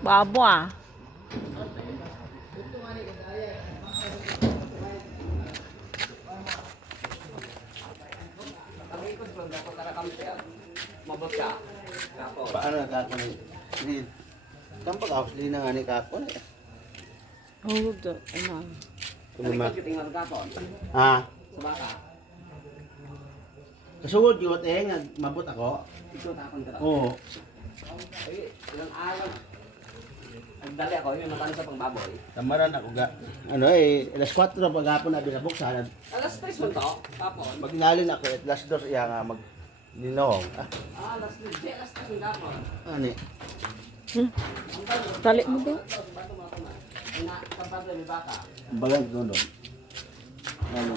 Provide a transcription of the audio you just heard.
Babo ah. Paano kako ni? Ni tampak house din nga ni kako ni. Hulog to. Ano? Kumamak. Ah, Sa baka, kasugod yun nga mabot ako. ito tapon ka. Oo. Ay, ilang araw. Nagdali ako, yung natalo sa pangbaboy. Tamaran ako ga. Ano eh, alas 4 paghapon na binabuksan. Alas 3 mo to, tapon. Magnalin ako at alas 2 iya nga mag ninong. Alas 3, alas 3 yung tapon. Ani. Tali mo din. Ay na, kapag may baka. Bagang doon. Ano?